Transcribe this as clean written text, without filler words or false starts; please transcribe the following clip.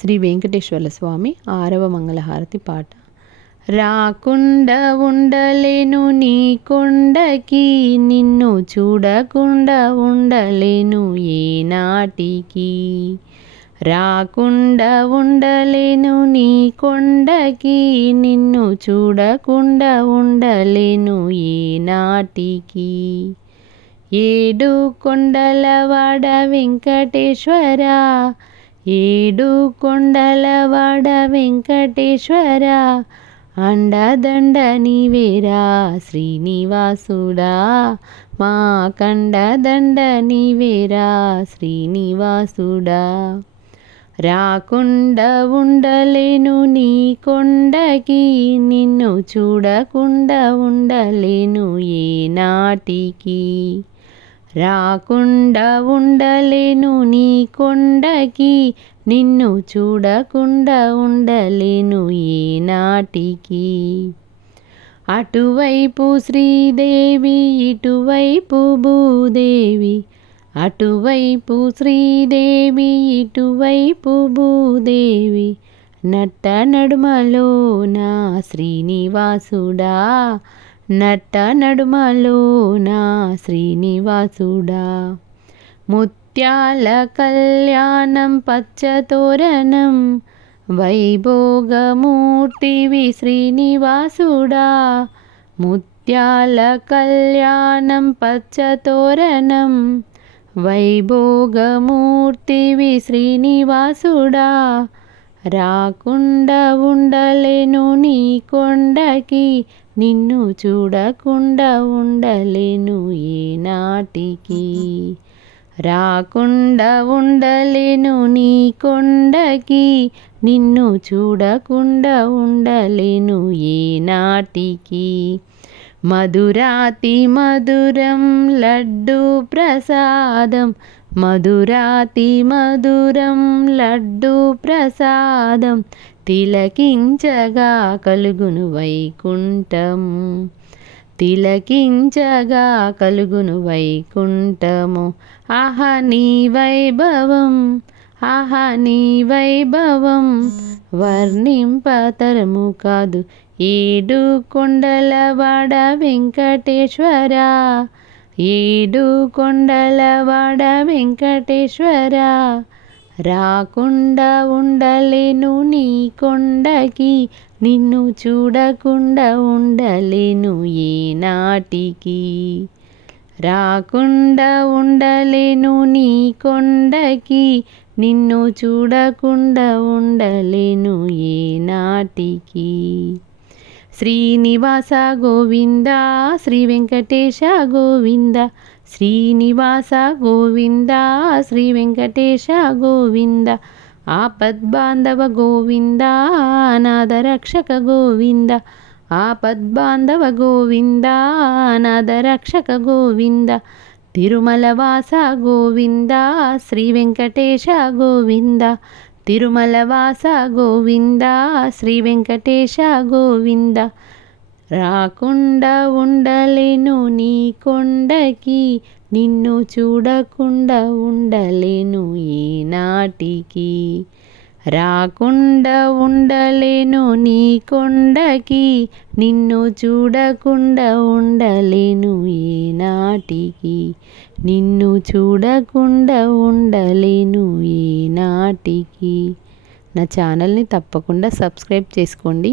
శ్రీ వెంకటేశ్వర స్వామి 6వ మంగళహారతి పాట. రాకుండా ఉండలేను నీ కొండకి, నిన్ను చూడకుండా ఉండలేను ఏనాటికి. రాకుండా ఉండలేను నీ కొండకి, నిన్ను చూడకుండా ఉండలేను ఏనాటికి. ఏడు కొండలవాడ వెంకటేశ్వర, ఏడు కొండలవాడ వెంకటేశ్వర, అండదండ నీవేరా శ్రీనివాసుడా, మా కండదండ నీవేరా శ్రీనివాసుడా. రాకుండా ఉండలేను నీ కొండకి, నిన్ను చూడకుండా ఉండలేను ఏనాటికి. రాకుండా ఉండలేను నీ కొండకి, నిన్ను చూడకుండా ఉండలేను ఏనాటికి. అటువైపు శ్రీదేవి ఇటువైపు భూదేవి, అటువైపు శ్రీదేవి ఇటువైపు భూదేవి, నట్ట నడుమలో నా శ్రీనివాసుడా, నట్ట నడుమలో నా శ్రీనివాసుడా. ముత్యాల కళ్యాణం పచ్చతోరణం, వైభోగమూర్తివి శ్రీనివాసుడా. ముత్యాల కళ్యాణం పచ్చతోరణం, వైభోగమూర్తివి శ్రీనివాసుడా. రాకుండా ఉండలేను నీ కొండకి, నిన్ను చూడకుండా ఉండలేను ఏనాటికి. రాకుండా ఉండలేను నీ కొండకి, నిన్ను చూడకుండా ఉండలేను ఏనాటికి. మధురాతి మధురం లడ్డు ప్రసాదం, మధురాతి మధురం లడ్డు ప్రసాదం, తిలకించగా కలుగును వైకుంఠం, తిలకించగా కలుగును వైకుంఠము. ఆహా నీ వైభవం, ఆహా నీ వైభవం, వర్ణింపతరము కాదు. ఏడు కొండలవాడ వెంకటేశ్వర, ఏడు కొండలవాడ వెంకటేశ్వర, రాకుండా ఉండలేను నీ కొండకి, నిన్ను చూడకుండా ఉండలేను ఏనాటికి. రాకుండా ఉండలేను నీ కొండకి, నిన్ను చూడకుండా ఉండలేను ఏనాటికి. శ్రీనివాస గోవింద, శ్రీ వెంకటేశ గోవింద, శ్రీనివాస గోవింద, శ్రీ వెంకటేశ గోవింద, ఆపద్బాంధవ గోవింద, అనాథ రక్షక గోవింద, ఆపద్బాంధవ గోవింద, అనాథ రక్షక గోవింద, తిరుమల వాస గోవింద, శ్రీ వెంకటేశ గోవింద, తిరుమల వాస గోవింద, శ్రీ వెంకటేశ గోవింద. రాకుండా ఉండలేను నీ కొండకి, నిన్ను చూడకుండా ఉండలేను ఏనాటికి. రాకుండా ఉండలేను నీ కొండకి, నిన్ను చూడకుండా ఉండలేను ఏనాటికి, నిన్ను చూడకుండా ఉండలేను ఏనాటికి. నా ఛానల్ని తప్పకుండా సబ్స్క్రైబ్ చేసుకోండి.